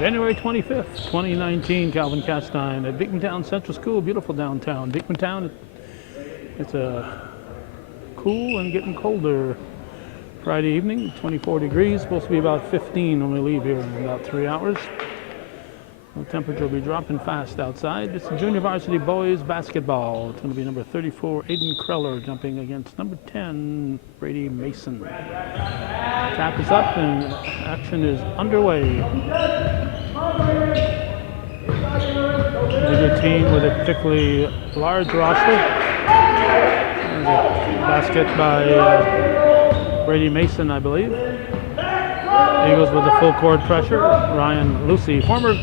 January 25th, 2019, Calvin Castine at Beekmantown Central School, beautiful downtown. Beekmantown, it's cool and getting colder. Friday evening, 24 degrees, supposed to be about 15 when we leave here in about 3 hours. The temperature will be dropping fast outside. It's junior varsity boys basketball. It's going to be number 34, Aiden Kreller, jumping against number 10, Brady Mason. Tap is up and action is underway. Bigger team with a particularly large roster. There's a basket by Brady Mason, I believe. Eagles with the full court pressure. Ryan Lucy, former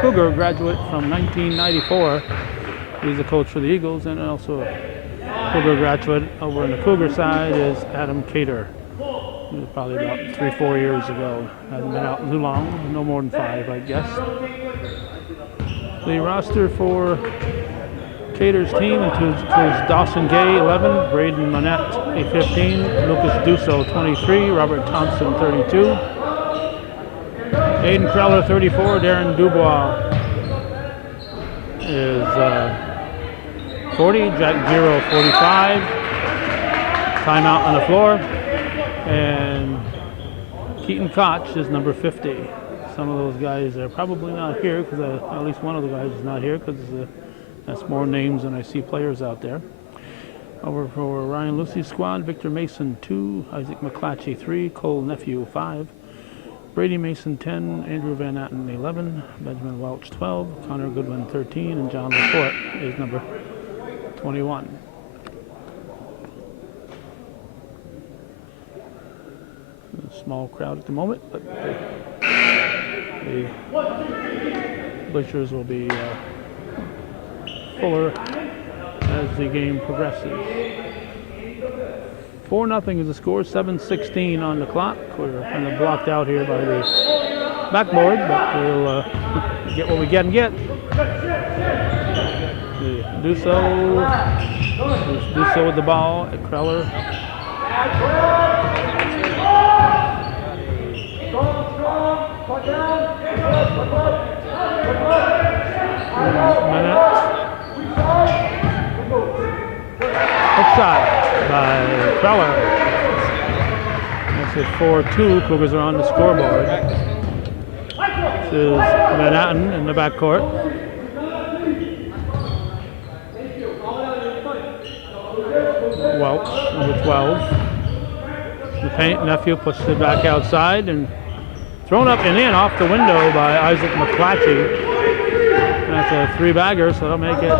Cougar graduate from 1994. He's the coach for the Eagles, and also a Cougar graduate over on the Cougar side is Adam Cater. He was probably about 3-4 years ago. Hasn't been out too long, no more than 5, I guess. The roster for Cater's team includes Dawson Gay, 11, Braden Monette, 15, Lucas Dusso, 23, Robert Thompson, 32, Aiden Kreller, 34, Darren Dubois is 40, Jack Giro, 45, timeout on the floor, and Keaton Koch is number 50. Some of those guys are probably not here, because at least one of the guys is not here, because that's more names than I see players out there. Over for Ryan Lucy's squad, Victor Mason 2, Isaac McClatchy 3, Cole Nephew 5, Brady Mason 10, Andrew Van Atten 11, Benjamin Welch 12, Connor Goodwin 13, and John Laporte is number 21. A small crowd at the moment, but the bleachers will be fuller as the game progresses. 4-0 is the score, 7:16 on the clock. We're kind of blocked out here by the backboard, but we'll get what we can get. Dusso with the ball at Kreller. Hook shot by Kreller. That's it, 4-2. Cougars are on the scoreboard. This is Van Atten in the backcourt. Welch, number 12. The paint, Nephew puts it back outside and thrown up and in off the window by Isaac McClatchy. That's a 3-bagger, so that'll make it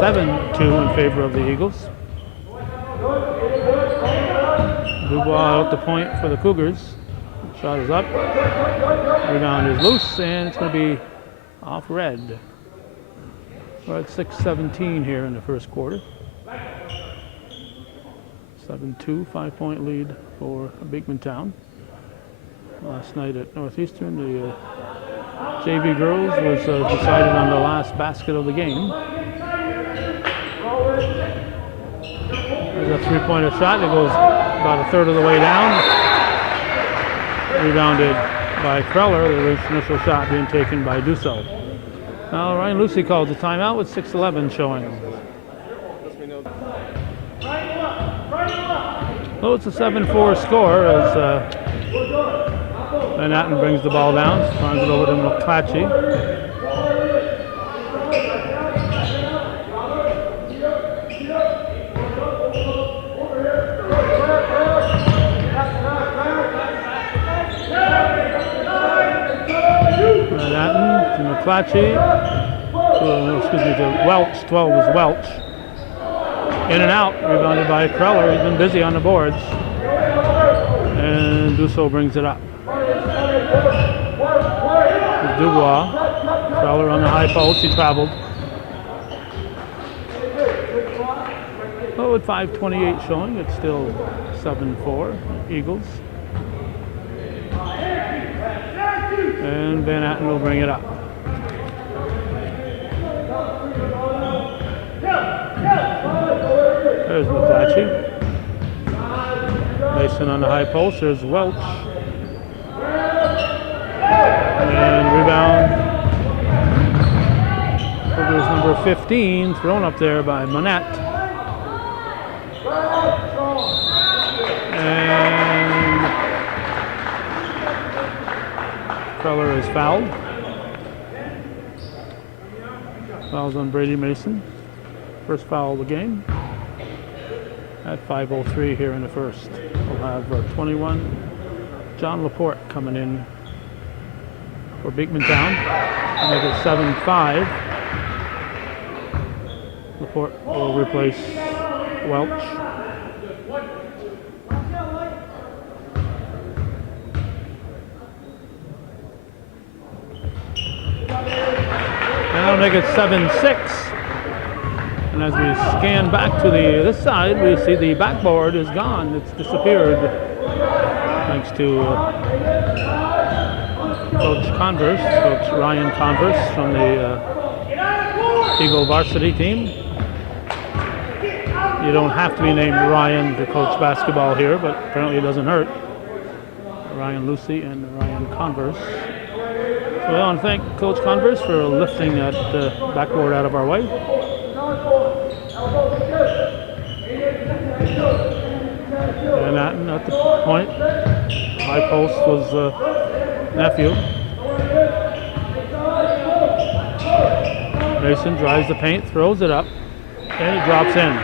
7-2 in favor of the Eagles. Dubois out the point for the Cougars. Shot is up. Rebound is loose, and it's going to be off red. We're at 6:17 here in the first quarter. 7-2, 5-point lead for Beekmantown. Last night at Northeastern, the JV girls was decided on the last basket of the game. There's a 3-pointer shot that goes about a third of the way down. Rebounded by Kreller, the initial shot being taken by Dusso. Now Ryan Lucy calls a timeout with 6:11 showing. So it's a 7-4 score as Van Atten brings the ball down, finds it over to McClatchy. Van Atten to McClatchy, to Welch, 12 is Welch. In and out, rebounded by Kreller. He's been busy on the boards. And Dusso brings it up. Dubois. Kreller on the high post. He traveled. Oh, at 5:28 showing, it's still 7-4 Eagles. And Van Atten will bring it up. There's McClatchy. Mason on the high post. There's Welch. And rebound. Cougars number 15, thrown up there by Monette. And Preller is fouled. Fouls on Brady Mason. First foul of the game. At 5:03 here in the first. We'll have 21. John Laporte coming in for Beekmantown. Make it 7-5. Laporte will replace Welch. And that'll make it 7-6. And as we scan back to this side, we see the backboard is gone. It's disappeared. Thanks to Coach Converse, Coach Ryan Converse from the Eagle varsity team. You don't have to be named Ryan to coach basketball here, but apparently it doesn't hurt. Ryan Lucy and Ryan Converse. So I want to thank Coach Converse for lifting that backboard out of our way. And at the point, my post was Nephew. Mason drives the paint, throws it up, and it drops in.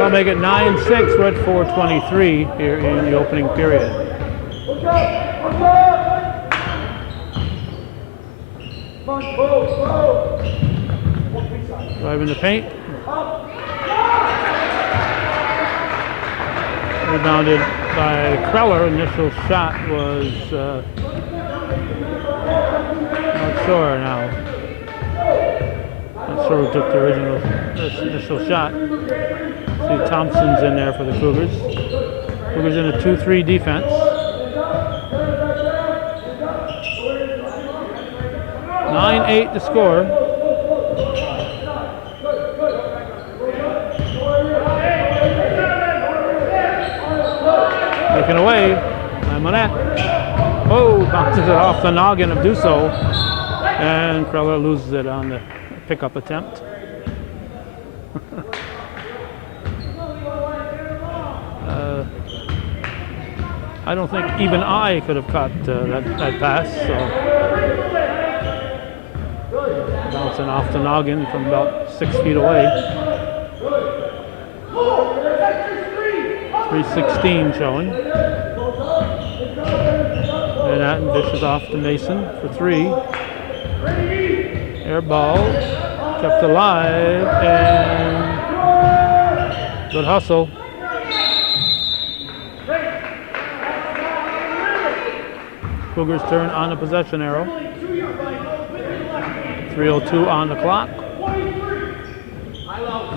I'll make it 9-6. We're at 4:23 here in the opening period. Driving the paint. Rebounded by Kreller. Initial shot was not sure now. Not sure who took the initial shot. See Thompson's in there for the Cougars. Cougars in a 2-3 defense. 9-8 to score. Taken away by Monette. Oh, bounces it off the noggin of Dusso. And Kreller loses it on the pickup attempt. I don't think even I could have caught that pass. So bouncing off the noggin from about 6 feet away. 3:16 showing. Manhattan dishes off to Mason for 3. Air ball kept alive and good hustle. Cougars turn on the possession arrow. 3:02 on the clock.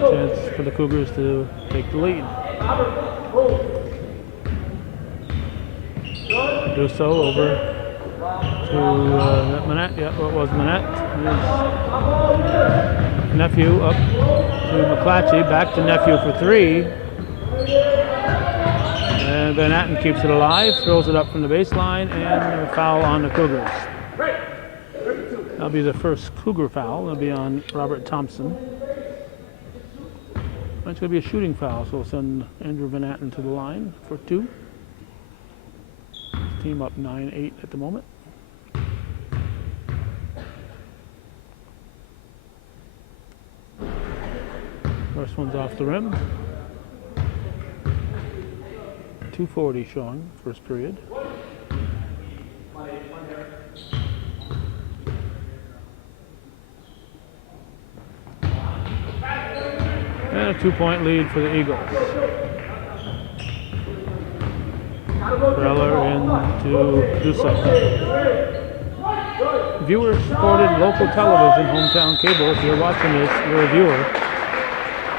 Chance for the Cougars to take the lead. Do so over to Monette. Yeah, what was Monette? His Nephew up to McClatchy. Back to Nephew for 3. And Van Atten keeps it alive, throws it up from the baseline, and a foul on the Cougars. That'll be the first Cougar foul. It'll be on Robert Thompson. It's going to be a shooting foul, so we'll send Andrew Van Atten to the line for 2. Team up 9-8 at the moment. First one's off the rim. 2:40 showing, first period. And a 2-point lead for the Eagles. Preller into Dusso. Viewer-supported local television, hometown cable. If you're watching this, you're a viewer.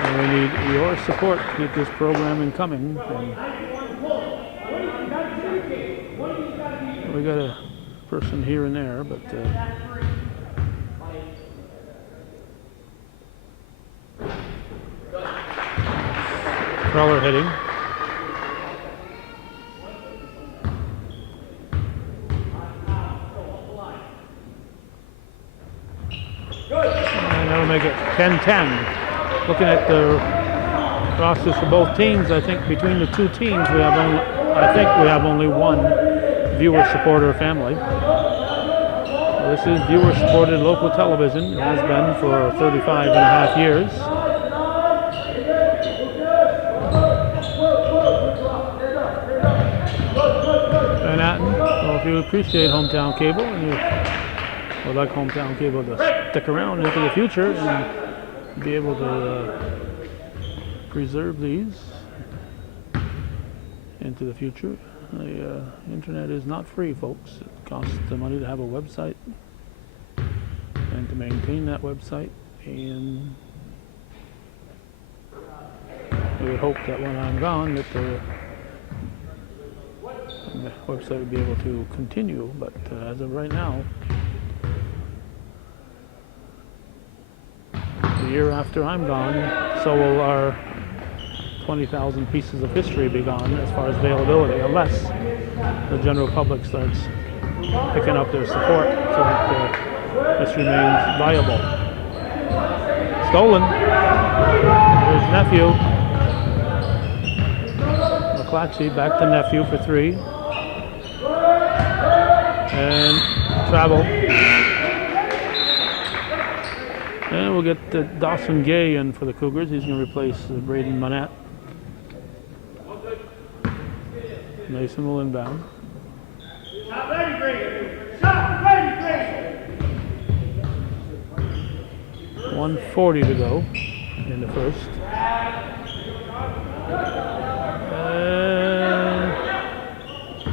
And we need your support to keep this programming coming. And we got a person here and there, but Preller hitting. 10-10. Looking at the rosters for both teams, I think between the two teams we have only one viewer supporter family. This is viewer supported local television. It has been for 35 and a half years. Manhattan. Well, if you appreciate hometown cable and you would like hometown cable to stick around into the future and be able to preserve these into the future, the internet is not free, folks. It costs the money to have a website and to maintain that website, and we hope that when I'm gone that the website will be able to continue, but as of right now, the year after I'm gone, so will our 20,000 pieces of history be gone as far as availability, unless the general public starts picking up their support so that this remains viable. Stolen. There's Nephew. McClatchy back to Nephew for three. And travel. And we'll get Dawson Gay in for the Cougars. He's going to replace Braden Monette. Mason will inbound. 1:40 to go in the first.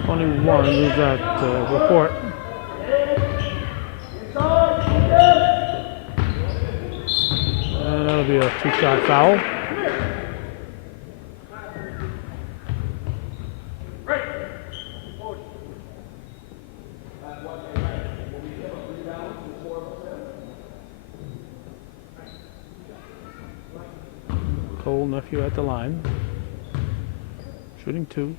21, who's that report? And that'll be a two-shot foul. Cole Nephew at the line. Shooting two.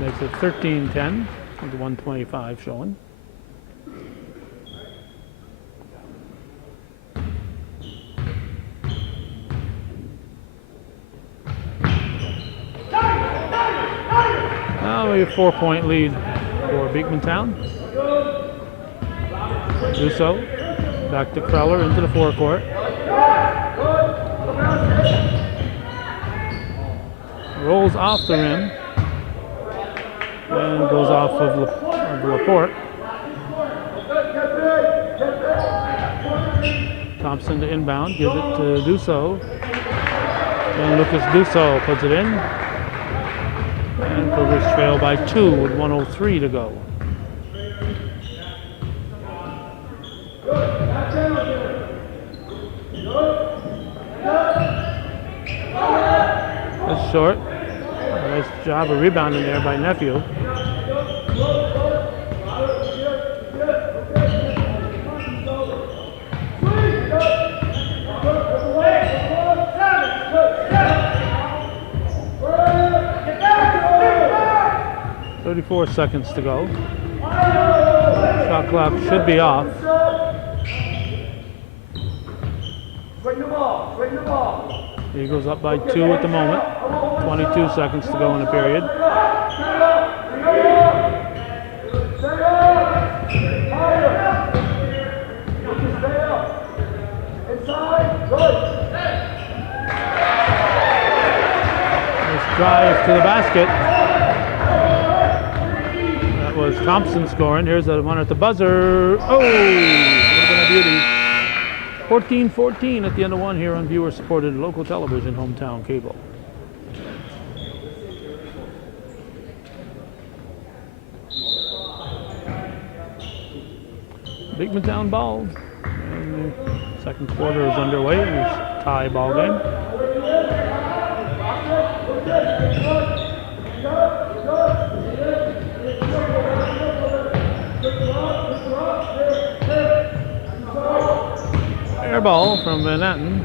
Makes it 13-10 with 1:25 showing. Now we have a 4-point lead for Beekmantown. Russo back to Kreller into the forecourt. Rolls off the rim and goes off of Laporte. Thompson to inbound, gives it to Dusso. And Lucas Dusso puts it in. And Cougars trail by 2 with 1:03 to go. That's short. Nice job of rebounding there by Nephew. .34 seconds to go. Shot clock should be off. Eagles up by 2 at the moment. 22 seconds to go in the period. Nice drive to the basket. That was Thompson scoring. Here's the one at the buzzer. Oh, would have been a beauty. 14-14 at the end of one here on viewer-supported local television, hometown cable. Beekmantown ball. And the second quarter is underway. It's a tie ball game. Air ball from Manhattan.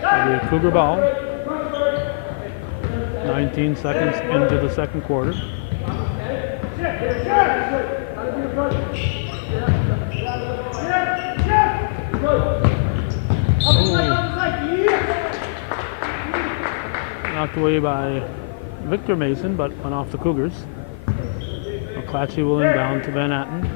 It'll be a Cougar ball. 19 seconds into the second quarter. Knocked away by Victor Mason, but went off the Cougars. McClatchy will inbound to Van Atten.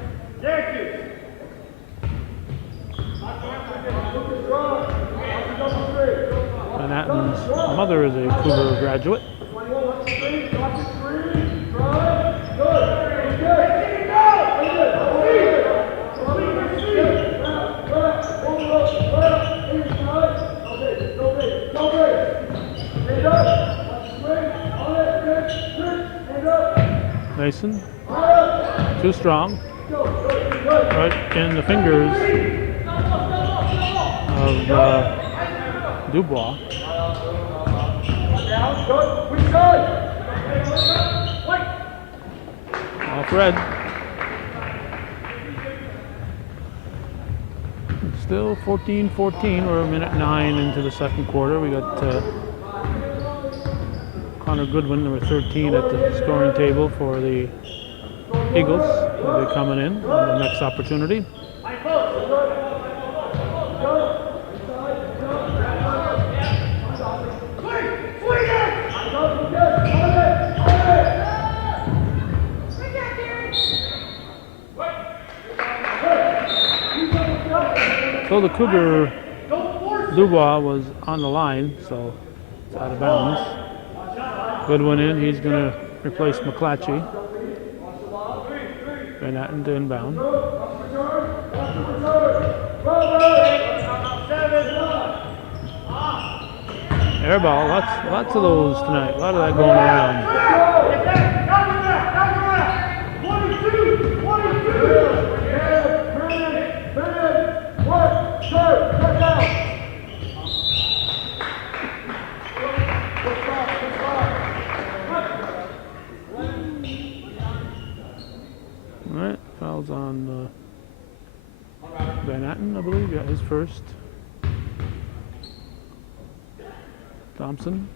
Van Atten's mother is a Cougar graduate. Mason, too strong, right in the fingers of Dubois. Off red. Still 14-14. We're a minute 9 into the second quarter. We got Connor Goodwin, number 13, at the scoring table for the Eagles. Will be coming in on the next opportunity. So the Cougar Dubois was on the line, so it's out of bounds. Goodwin in, he's going to replace McClatchy. Van Atten to inbound. Air ball, lots of those tonight. A lot of that going around. All right, fouls on Van Atten, I believe. Yeah, his first. Thompson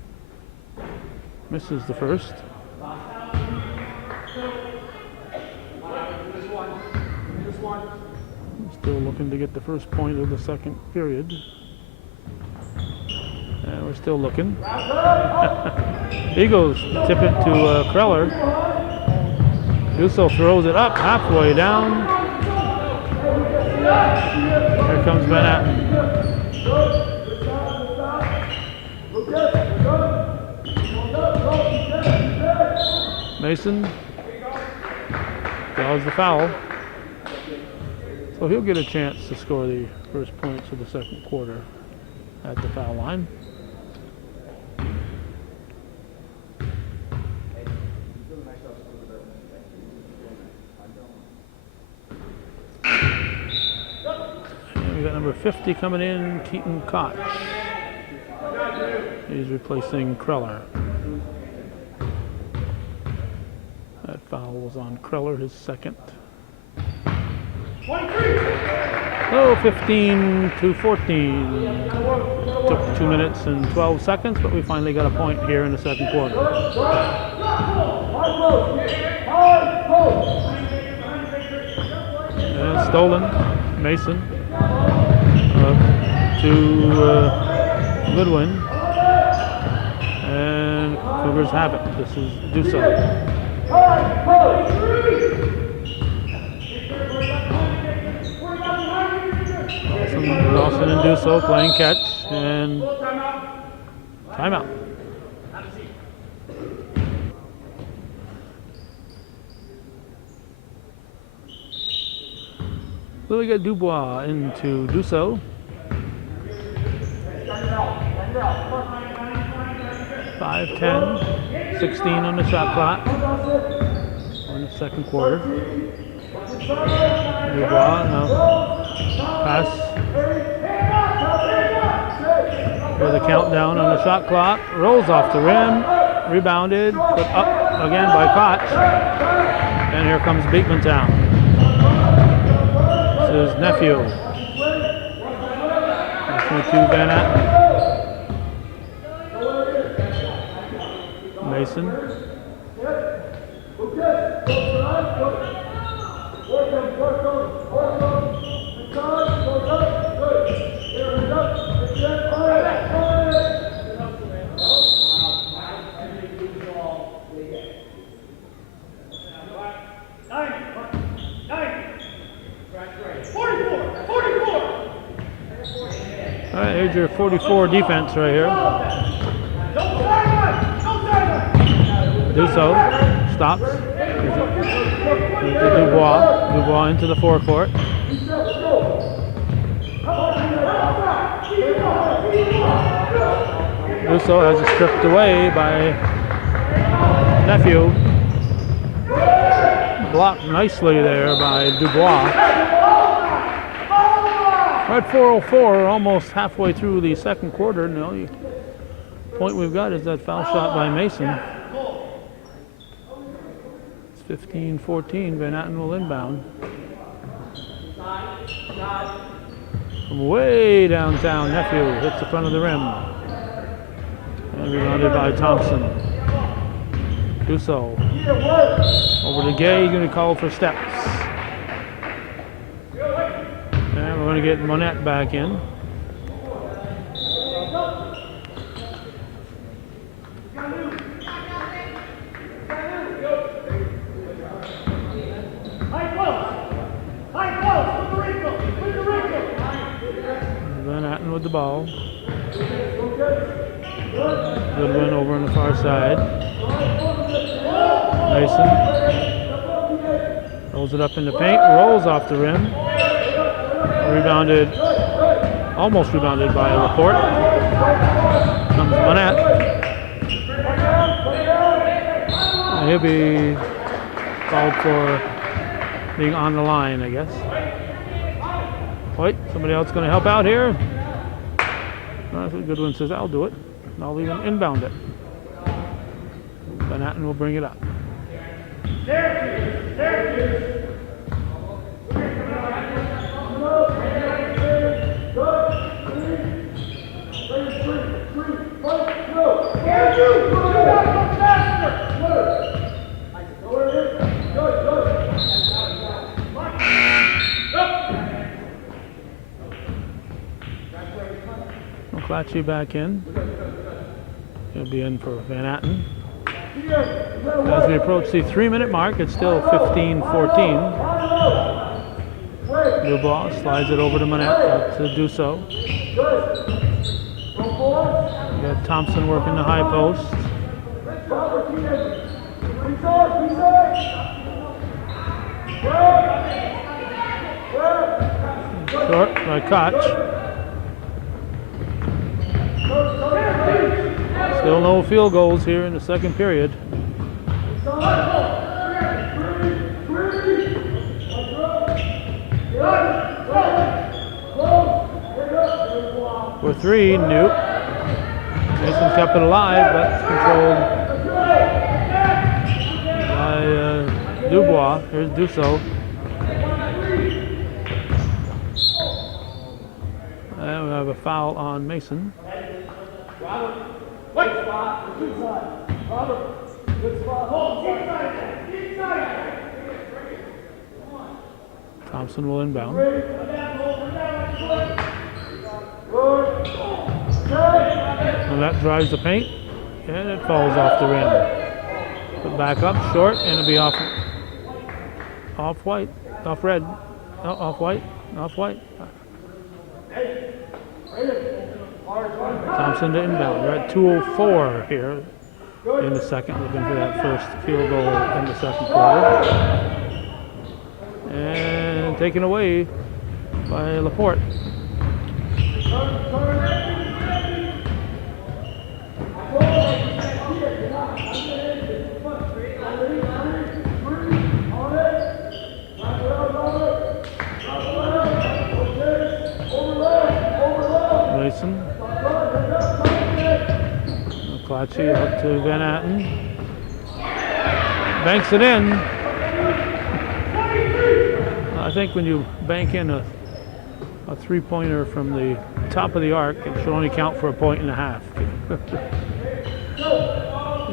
misses the first. Still looking to get the first point of the second period. And we're still looking. Eagles tip it to Kreller. Dusso throws it up halfway down. Here comes Van Atten. Mason draws the foul. So he'll get a chance to score the first points of the second quarter at the foul line. And we got number 50 coming in, Keaton Koch. He's replacing Kreller. That foul was on Kreller, his second. Oh, 15-14. Took 2 minutes and 12 seconds, but we finally got a point here in the second quarter. And stolen. Mason to Goodwin. And Cougars have it. This is Dusso. Dawson and Dusso playing catch and timeout. So we got Dubois into Dusso. 5-10, 16 on the shot clock in the second quarter. Dubois now pass. Here's the countdown on the shot clock. Rolls off the rim, rebounded, put up again by Koch. And here comes Beekmantown. This is Nephew. To Van Atten. Mason. All right, here's your 44 defense right here. Duso stops. Dubois into the forecourt. Duso has it stripped away by Nephew. Blocked nicely there by Dubois. We're at 4:04, almost halfway through the second quarter. The only point we've got is that foul shot by Mason. It's 15-14. Van Atten will inbound. From way downtown, Nephew hits the front of the rim. And rebounded by Thompson. Duso over to Gay. He's going to call for steps. And we're going to get Monette back in. Van Atten with the ball. Goodwin over on the far side. Mason rolls it up in the paint, rolls off the rim. Rebounded, almost rebounded by Laporte. Comes Monette. And he'll be called for being on the line, I guess. Wait, somebody else going to help out here? Goodwin says, I'll do it. I'll even inbound it. Van Atten will bring it up. McClatchy back in. He'll be in for Van Atten. As we approach the 3-minute mark, it's still 15-14. Dubois slides it over to Monette to do so. We got Thompson working the high post. Short by Koch. Still no field goals here in the second period. For three, Newt. Mason kept it alive, but it's controlled by Dubois. Here's Duso. And we have a foul on Mason. Thompson will inbound. And that drives the paint, and it falls off the rim. Put back up, short, and it'll be off white, off red, no, off white, off white. Thompson to inbound. We're at 2:04 here in the second, looking for that first field goal in the second quarter. And taken away by Laporte. Mason. McClatchy up to Van Atten. Banks it in. I think when you bank in a three-pointer from the top of the arc, it should only count for 1.5 points.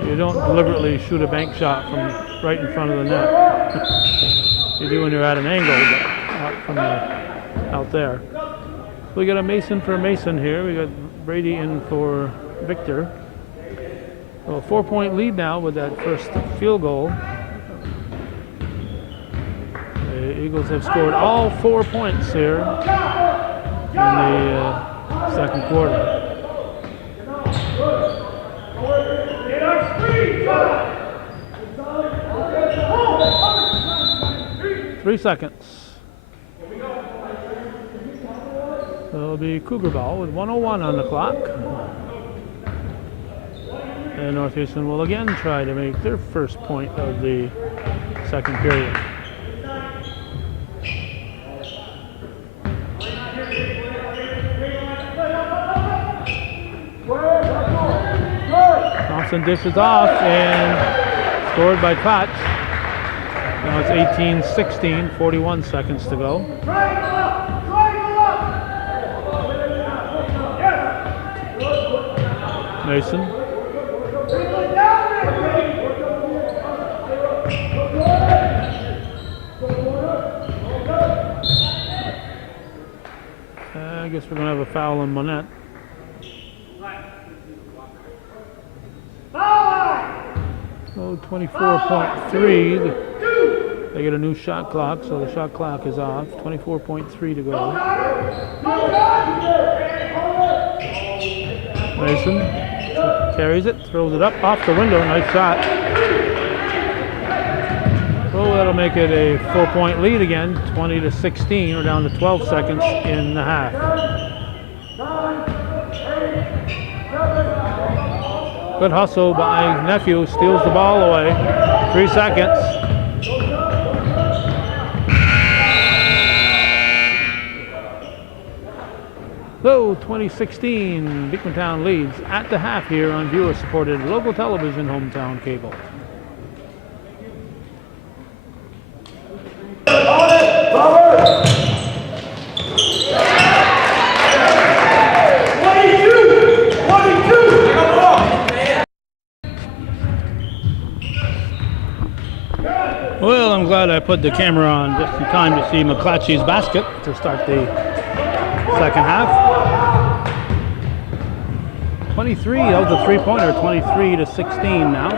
You don't deliberately shoot a bank shot from right in front of the net. You do when you're at an angle, but not from out there. We got a Mason for Mason here. We got Brady in for Victor. So a 4-point lead now with that first field goal. The Eagles have scored all 4 points here in the second quarter. 3 seconds. So it'll be Cougar ball with 1:01 on the clock. And Northeastern will again try to make their first point of the second period. Thompson dishes off and scored by Koch. Now it's 18-16, 41 seconds to go. Mason. I guess we're going to have a foul on Monette. Oh, 24.3. They get a new shot clock, so the shot clock is off. 24.3 to go. Mason carries it, throws it up off the window. Nice shot. So that'll make it a 4-point lead again, 20-16. We're down to 12 seconds in the half. Good hustle by Nephew, steals the ball away. 3 seconds. So 2016, Beekmantown leads at the half here on viewer-supported local television, Hometown Cable. Well, I'm glad I put the camera on just in time to see McClatchy's basket to start the second half. 23, that was a 3-pointer, 23-16 now.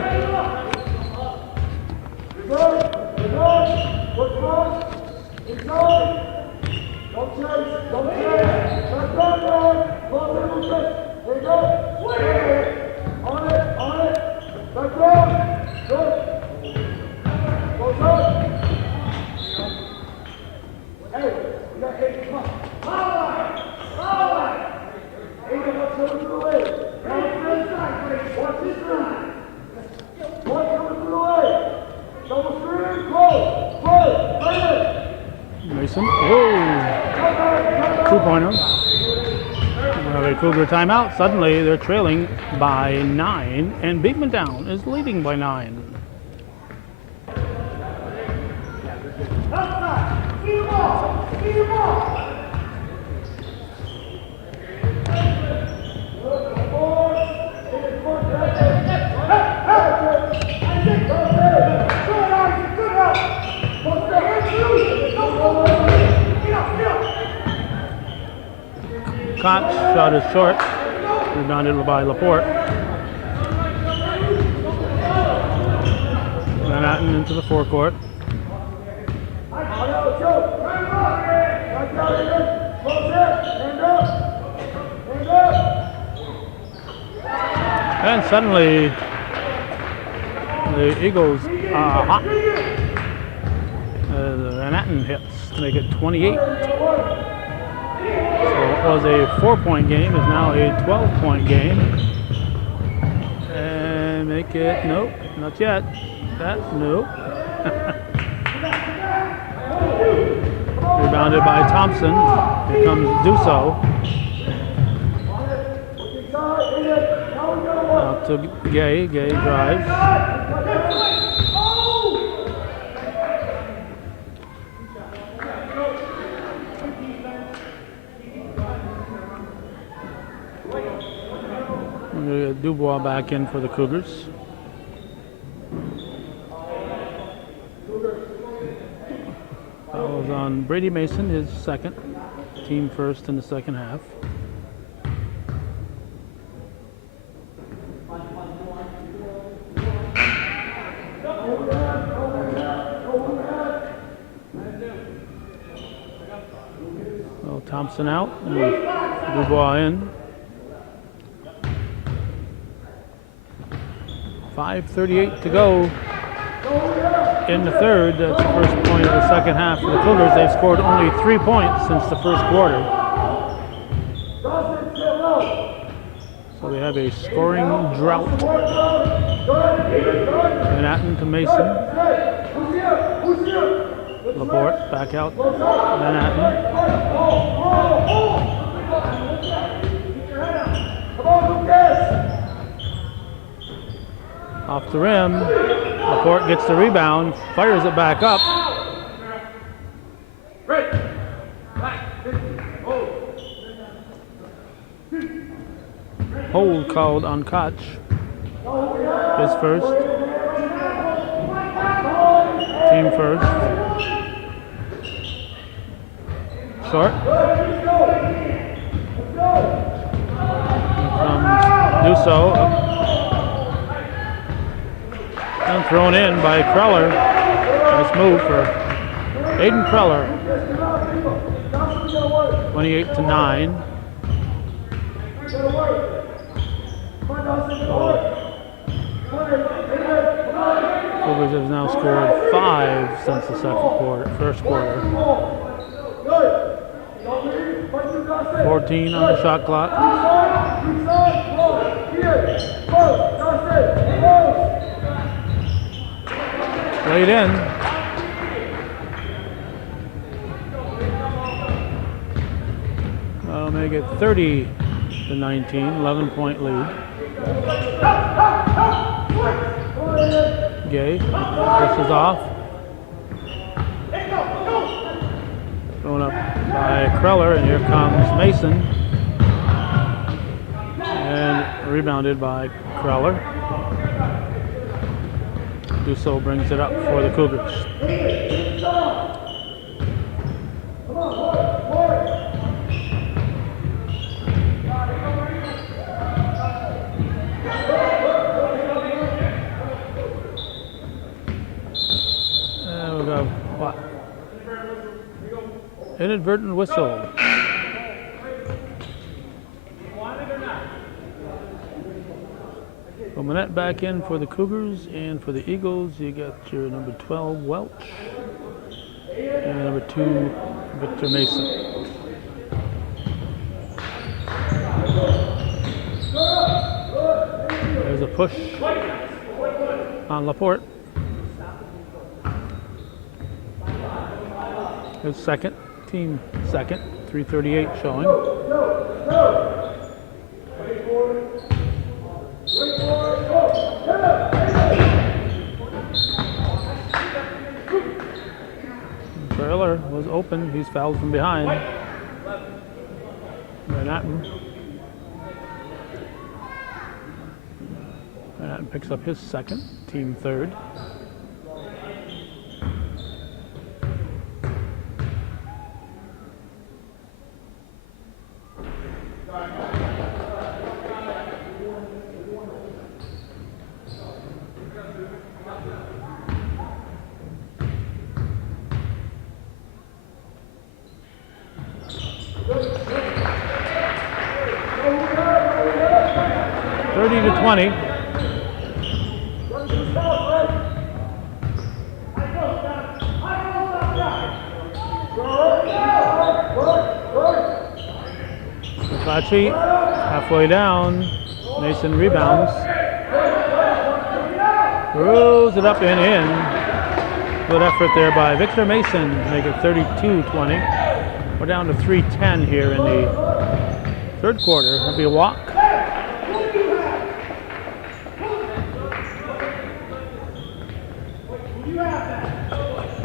Mason, whoa, 2-pointer. We'll have a Cougar timeout. Suddenly they're trailing by 9, and Beekmantown is leading by 9. Koch shot is short, rebounded by Laporte. Manhattan into the forecourt. And suddenly the Eagles are hot. Manhattan hits to make it 28. So it was a 4-point game, is now a 12-point game. And make it, nope, not yet. That, nope. Rebounded by Thompson. Here comes Dusso. Out to Gay. Gay drives. Dubois back in for the Cougars. Foul was on Brady Mason, his second. team first in the second half. Well, Thompson out and Dubois in. 5:38 to go in the third. That's the first point of the second half for the Cougars. They've scored only 3 points since the first quarter. So they have a scoring drought. Manhattan to Mason. Laporte back out. Manhattan. Off the rim. Laporte gets the rebound, fires it back up. Hold called on Koch. His first. Team first. Short. Here comes Dusso. And thrown in by Kreller. Nice move for Aiden Kreller. 28-9. Cougars have now scored 5 since the first quarter. 14 on the shot clock. Laid in. That'll make it 30-19, 11-point lead. Gay pushes off. Thrown up by Kreller, and here comes Mason. And rebounded by Kreller. Dusso brings it up for the Cougars. And we got what? Inadvertent whistle. Manette back in for the Cougars, and for the Eagles, you got your number 12, Welch, and number 2, Victor Mason. There's a push on Laporte. His second, team second, 3:38 showing. Trailer was open. He's fouled from behind. Manhattan picks up his second, team third. McClatchy halfway down. Mason rebounds. Throws it up and in. Good effort there by Victor Mason to make it 32-20. We're down to 3:10 here in the third quarter. It'll be a walk.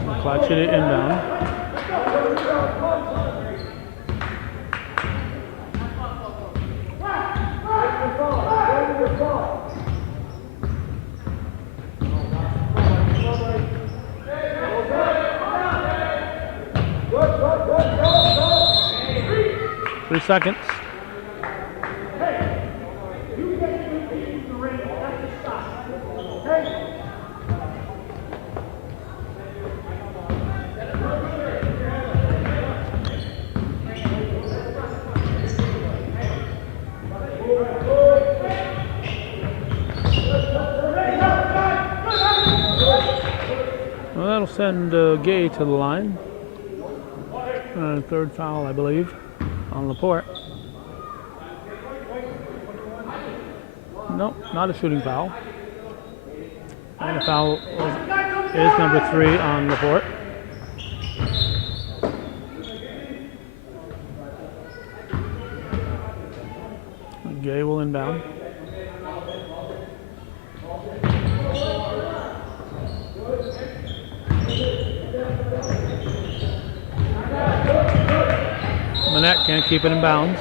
McClatchy to inbound. 3 seconds. Well, that'll send Gay to the line. Third foul, I believe, on Laporte. Nope, not a shooting foul. And the foul is number 3 on Laporte. Gay will inbound. Manette can't keep it in bounds.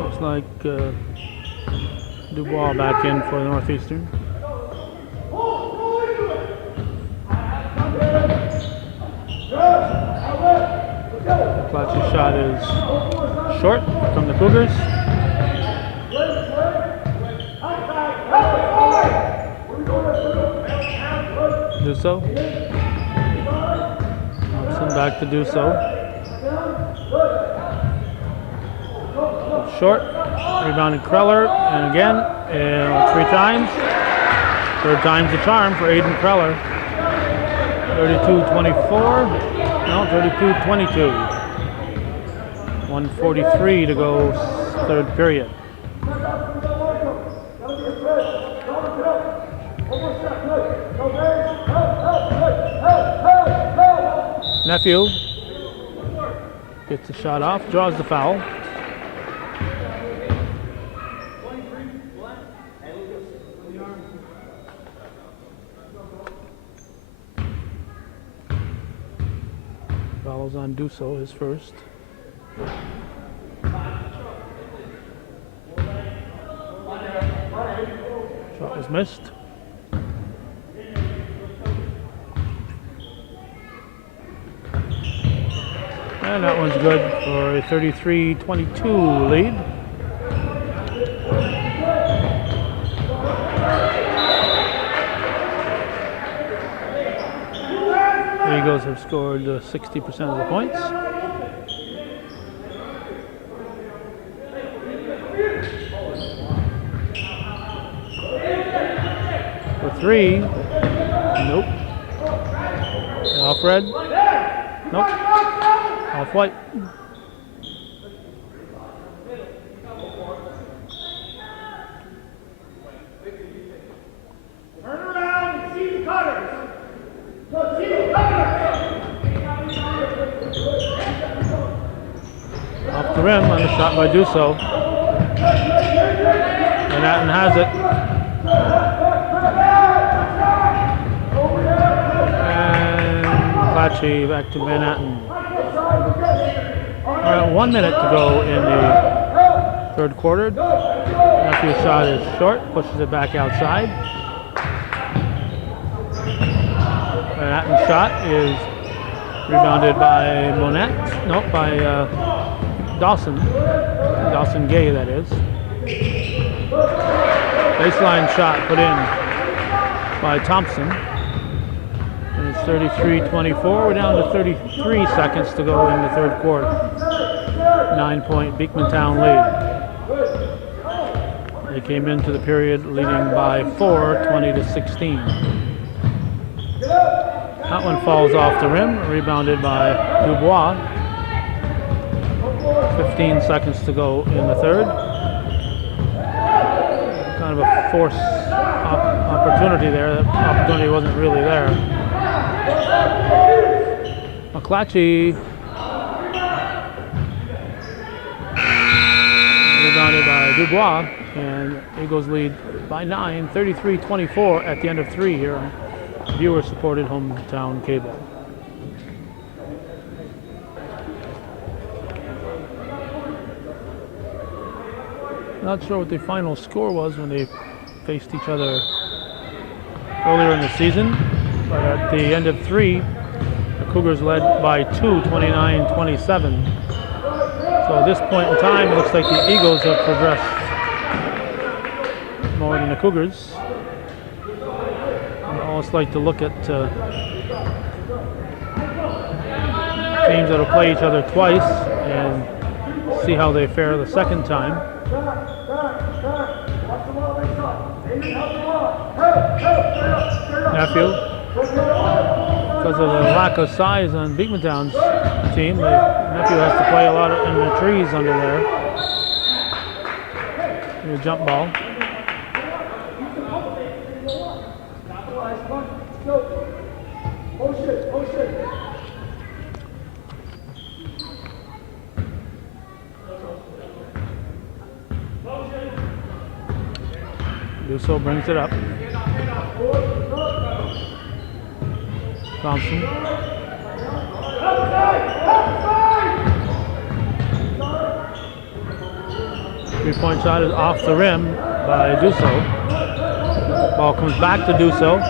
Looks like Dubois back in for Northeastern. Flatch's shot is short from the Cougars. Dusso. Thompson back to Dusso. Short. Rebounded Kreller. And again, 3 times. 3rd time's the charm for Aiden Kreller. 32-24. No, 32-22. 1:43 to go, 3rd period. Nephew gets the shot off, draws the foul. Follows on Dusso, his first. Shot was missed. And that one's good for a 33-22 lead. The Eagles have scored 60% of the points. For 3, nope. Off red, nope. Off white. Turn around and see the cutters. Off the rim on the shot by Dusso. Manhattan has it. And Clatchy back to Manhattan. All right, 1 minute to go in the 3rd quarter. Nephew's shot is short, pushes it back outside. Manhattan's shot is rebounded by Monette. Nope, by Dawson. Dawson Gay, that is. Baseline shot put in by Thompson. And it's 33-24. We're down to 33 seconds to go in the 3rd quarter. 9-point Beekmantown lead. They came into the period leading by 4, 20-16. That one falls off the rim, rebounded by Dubois. 15 seconds to go in the 3rd. Kind of a forced opportunity there. That opportunity wasn't really there. McClatchy rebounded by Dubois, and Eagles lead by 9, 33-24 at the end of 3 here on viewer-supported hometown cable. Not sure what the final score was when they faced each other earlier in the season, but at the end of 3, the Cougars led by 2, 29-27. So at this point in time, it looks like the Eagles have progressed more than the Cougars. I always like to look at teams that will play each other twice and see how they fare the second time. Nephew, because of the lack of size on Beekmantown's team, Nephew has to play a lot in the trees under there. A jump ball. Dusso brings it up. Thompson. Three-point shot is off the rim by Dusso. Ball comes back to Dusso.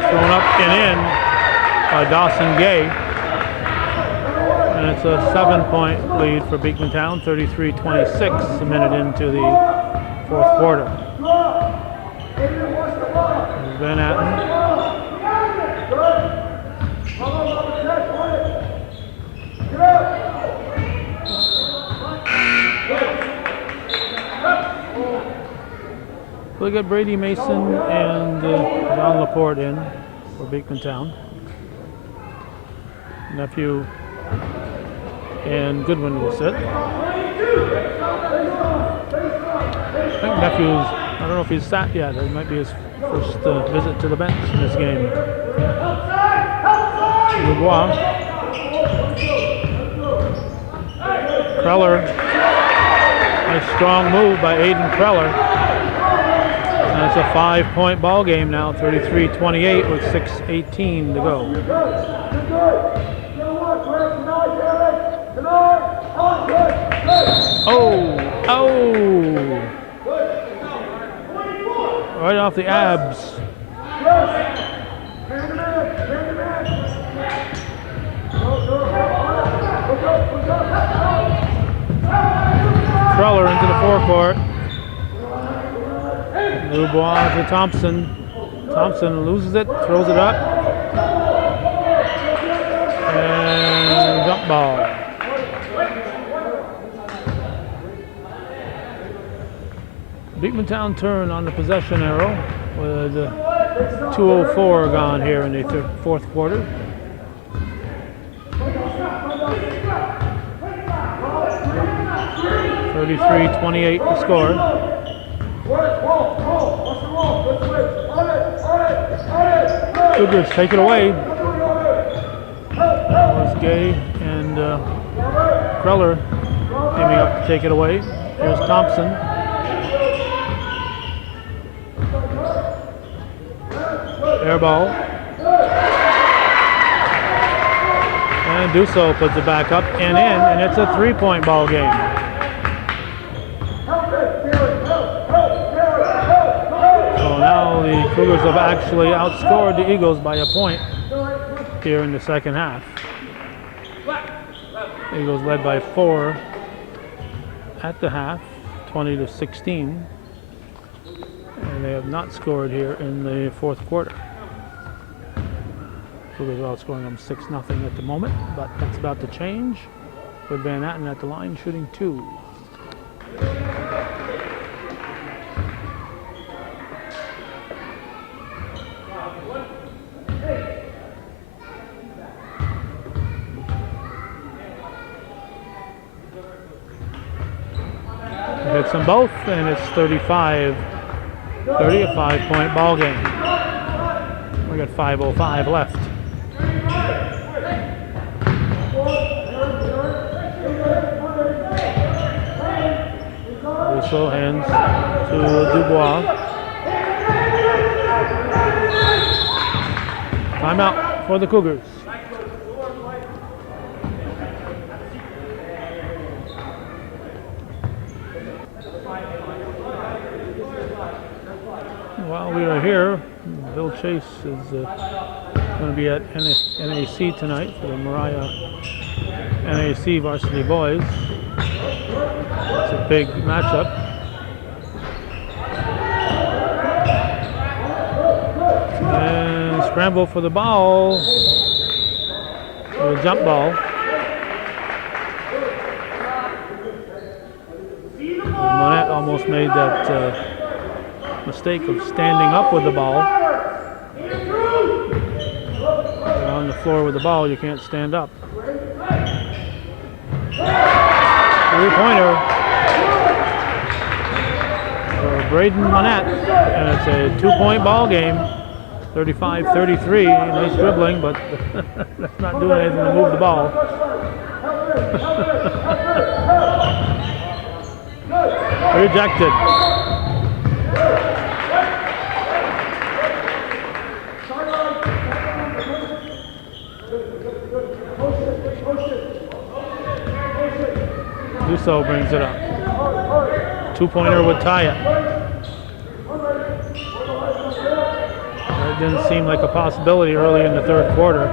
Thrown up and in by Dawson Gay. And it's a 7-point lead for Beekmantown, 33-26, a minute into the 4th quarter. Van Atten. We got Brady Mason and John Laporte in for Beekmantown. Nephew and Goodwin will sit. I think Nephew's, I don't know if he's sat yet. It might be his first visit to the bench in this game. Dubois. Kreller. Nice strong move by Aiden Kreller. And it's a 5-point ball game now, 33-28 with 6:18 to go. Oh! Right off the abs. Kreller into the forecourt. Dubois to Thompson. Thompson loses it, throws it up. And jump ball. Beekmantown turn on the possession arrow with 2:04 gone here in the 4th quarter. (33-28) to score. Cougars take it away. That was Gay and Kreller aiming up to take it away. Here's Thompson. Air ball. And Dusso puts it back up and in, and it's a 3-point ball game. So now the Cougars have actually outscored the Eagles by a point here in the second half. Eagles led by 4 at the half, 20-16. And they have not scored here in the 4th quarter. Cougars are outscoring them 6-0 at the moment, but that's about to change with Van Atten at the line shooting 2. Hits them both, and it's 35-30, a 5-point ball game. We got 5:05 left. Dusso hands to Dubois. Timeout for the Cougars. while we are here, Bill Chase is going to be at NAC tonight for the Mariah NAC varsity boys. It's a big matchup. And scramble for the ball. A jump ball. Monette almost made that mistake of standing up with the ball. You're on the floor with the ball, you can't stand up. 3-pointer for Braden Monette, and it's a 2-point ball game. 35-33, nice dribbling, but that's not doing anything to move the ball. Rejected. Dusso brings it up. 2-pointer would tie it. It didn't seem like a possibility early in the third quarter.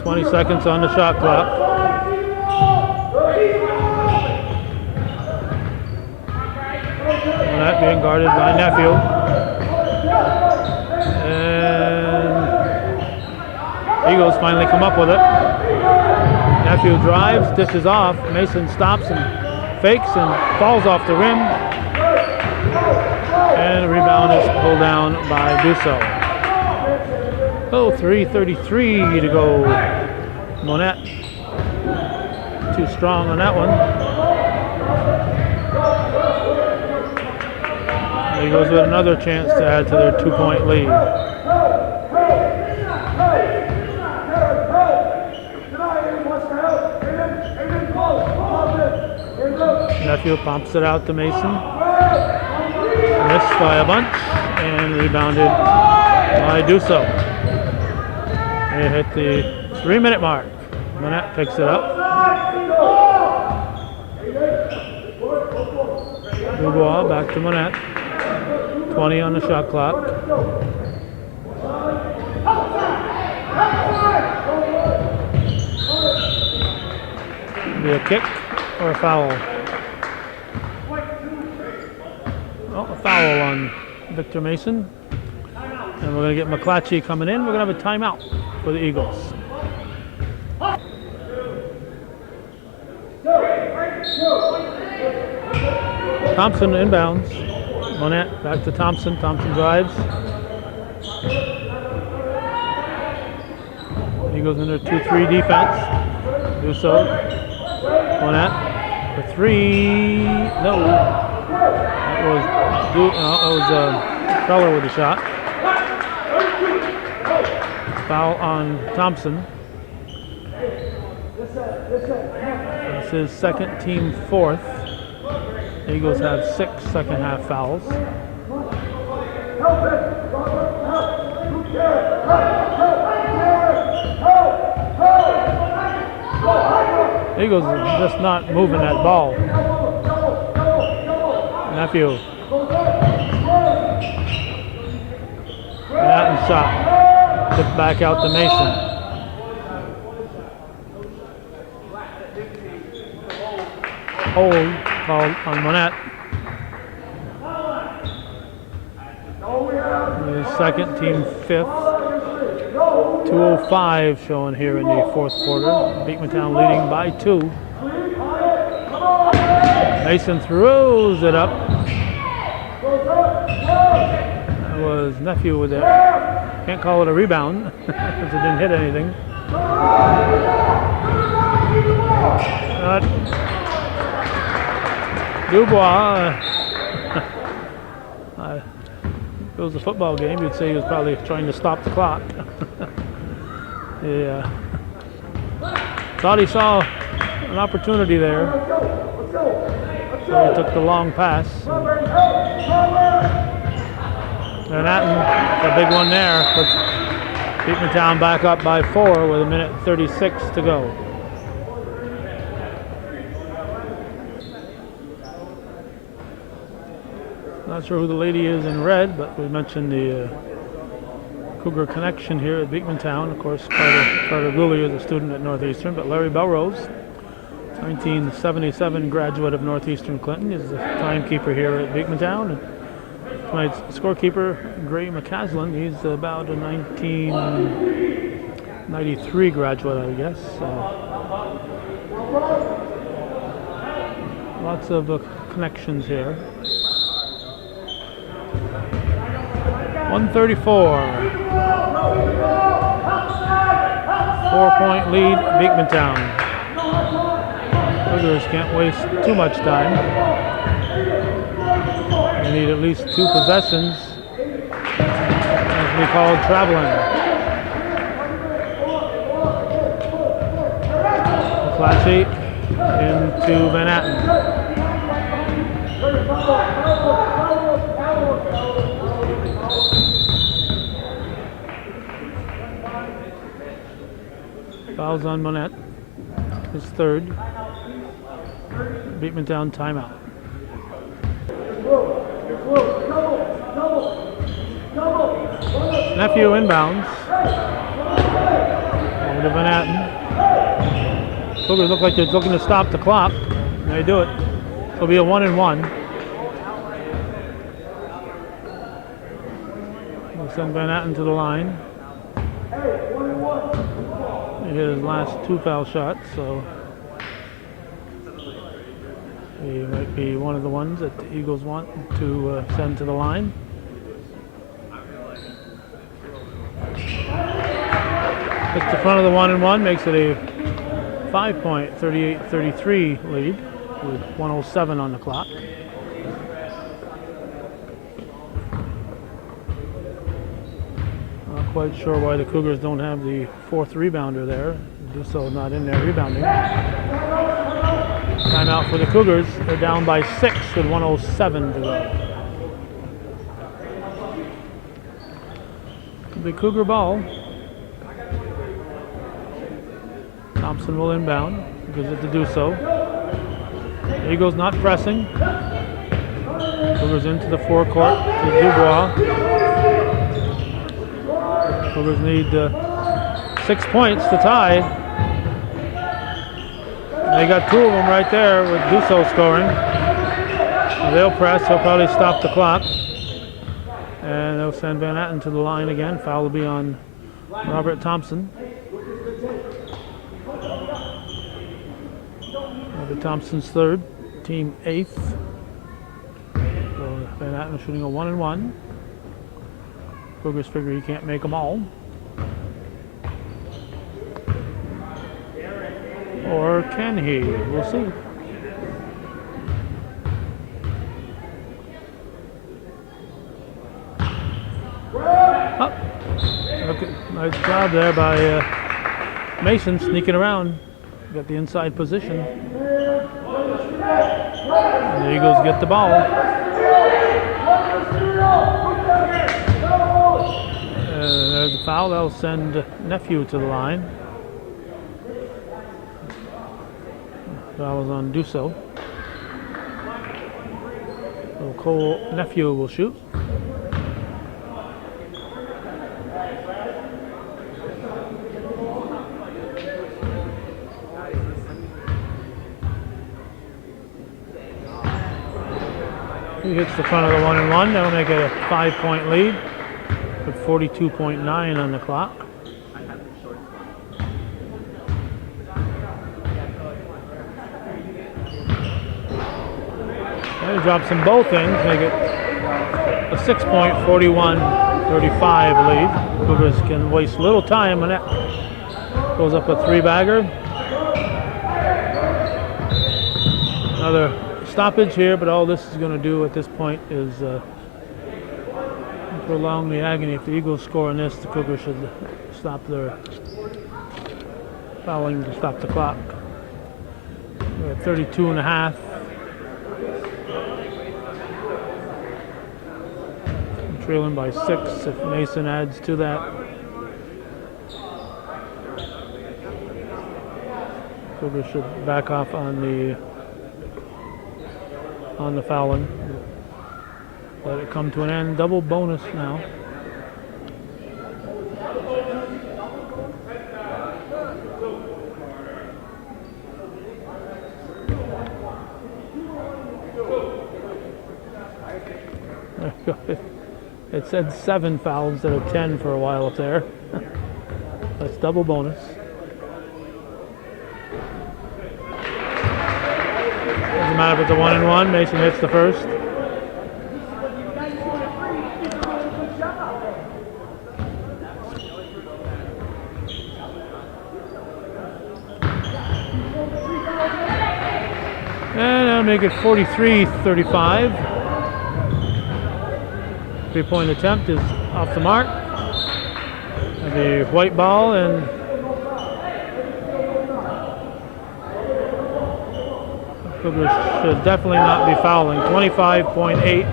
20 seconds on the shot clock. That being guarded by Nephew. And Eagles finally come up with it. Nephew drives, dishes off. Mason stops and fakes and falls off the rim. And the rebound is pulled down by Dusso. Oh, 3:33 to go. Monette too strong on that one. Eagles with another chance to add to their 2-point lead. Nephew pumps it out to Mason. Missed by a bunch and rebounded by Dusso. They hit the 3-minute mark. Monette picks it up. Dubois back to Monette. 20 on the shot clock. Be a kick or a foul? Oh, a foul on Victor Mason. And we're going to get McClatchy coming in. We're going to have a timeout for the Eagles. Thompson inbounds. Monette back to Thompson. Thompson drives. Eagles in their 2-3 defense. Dusso. Monette for 3. No. That was Feller with the shot. Foul on Thompson. This is second, team fourth. Eagles have 6 second half fouls. Eagles are just not moving that ball. Nephew. Manhattan shot. Tipped back out to Mason. Hold called on Monette. The second, team fifth. 2:05 showing here in the fourth quarter. Beekmantown leading by 2. Mason throws it up. That was Nephew with it. Can't call it a rebound because it didn't hit anything. Dubois. If it was a football game, you'd say he was probably trying to stop the clock. Yeah. Thought he saw an opportunity there. So he took the long pass. Manhattan, a big one there. Puts Beekmantown back up by 4 with 1:36 to go. Not sure who the lady is in red, but we mentioned the Cougar connection here at Beekmantown. Of course, Carter Gooley is a student at Northeastern, but Larry Belrose, 1977 graduate of Northeastern Clinton, is the timekeeper here at Beekmantown. And tonight's scorekeeper, Gray McCaslin, he's about a 1993 graduate, I guess. Lots of connections here. 134. 4-point lead, Beekmantown. Cougars can't waste too much time. They need at least 2 possessions. As we call traveling. Flashy into Van Atten. Fouls on Monette. His third. Beekmantown timeout. Nephew inbounds. Over to Van Atten. Cougars look like they're looking to stop the clock. And they do it. It'll be a 1-and-1. We'll send Van Atten to the line. He hit his last 2 foul shots, so he might be one of the ones that the Eagles want to send to the line. It's the front of the 1-and-1, makes it a 5-point 38-33 lead with 1:07 on the clock. Not quite sure why the Cougars don't have the 4th rebounder there. Dusso not in there rebounding. Timeout for the Cougars. They're down by 6 with 1:07 to go. The Cougar ball. Thompson will inbound. Gives it to Dusso. Eagles not pressing. Cougars into the forecourt to Dubois. Cougars need 6 points to tie. They got 2 of them right there with Dusso scoring. They'll press. They'll probably stop the clock. And they'll send Van Atten to the line again. Foul will be on Robert Thompson. Robert Thompson's third. Team 8th. So Van Atten shooting a 1-and-1. Cougars figure he can't make them all. Or can he? We'll see. Oh. Okay. Nice job there by Mason sneaking around. Got the inside position. And the Eagles get the ball. There's a foul. That'll send Nephew to the line. Foul was on Dusso. So Cole Nephew will shoot. He hits the front of the 1-and-1. That'll make it a 5-point lead with 42.9 on the clock. He drops them both in to make it a 6-point 41-35 lead. Cougars can waste little time when that goes up a 3-bagger. Another stoppage here, but all this is going to do at this point is prolong the agony. If the Eagles score on this, the Cougars should stop their fouling to stop the clock. We're at 32.5. Trailing by 6 if Mason adds to that. Cougars should back off on the fouling. Let it come to an end. Double bonus now. It said 7 fouls instead of 10 for a while up there. That's double bonus. Doesn't matter if it's a 1-and-1. Mason hits the first. And that'll make it 43-35. Three-point attempt is off the mark. The white ball, and Cougars should definitely not be fouling. 25.8,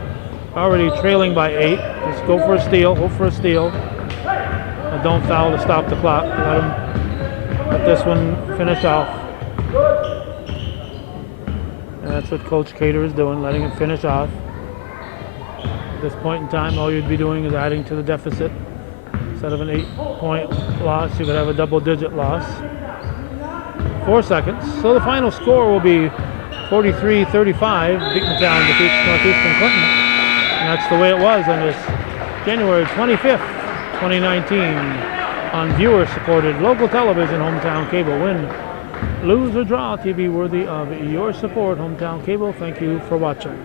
already trailing by 8. Just go for a steal, hope for a steal. But don't foul to stop the clock. Let this one finish off. And that's what Coach Cater is doing, letting it finish off. At this point in time, all you'd be doing is adding to the deficit. Instead of an 8-point loss, you could have a double-digit loss. 4 seconds. So the final score will be 43-35. Beekmantown defeats Northeastern Clinton. And that's the way it was on this January 25th, 2019 on viewer-supported local television, Hometown Cable. Win, lose, or draw, TV worthy of your support. Hometown Cable, thank you for watching.